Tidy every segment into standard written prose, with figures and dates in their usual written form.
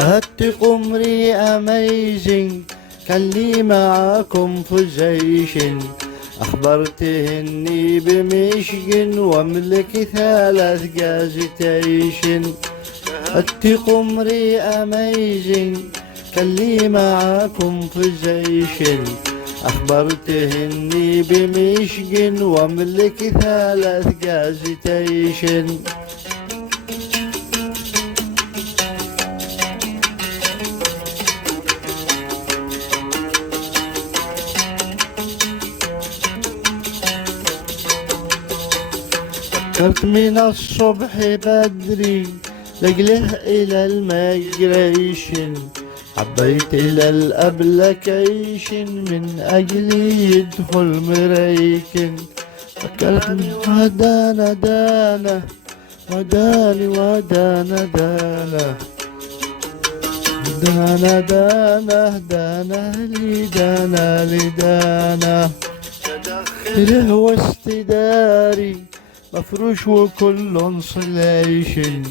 شاهدت قمري أميزنج، كان لي معاكم في جيش، أخبرته إني بمشجن وأملك 3 جازتيشن. شاهدت قمري أميزنج، كان لي معاكم في جيش، أخبرته إني بمشجن وأملك 3 جازتيشن. فكرت من الصبح بدري لجله إلى الميجريشن، حبيت إلى الأبلكيشن من أجل يدخل مريكن. فكرت ودانا دانا وداني ودانا دانا دانا دانا دانا لي دانا لي دانا. له واستداري مفروش وكل انصليشن،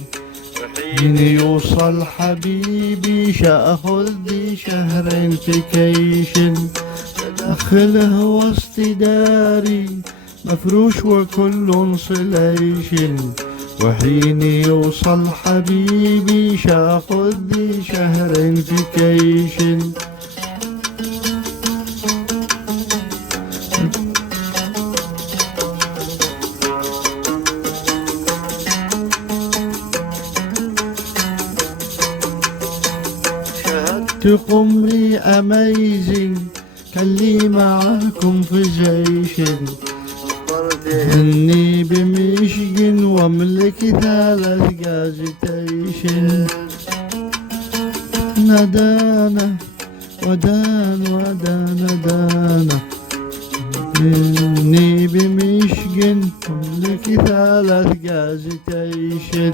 حين يوصل حبيبي شاخذ لي 2 شهر فيكيشن. داخله واستداري مفروش وكل انصليشن، وحين يوصل حبيبي شاخذ لي 2 شهر فيكيشن. شاهدت قمري أميزنج، كان لي معاكم في جيش، أخبرته إني بمشجن وأملك 3 جازتيشن. ندانا ودان ودانا دانا، إني بمشجن وأملك 3 جازتيشن.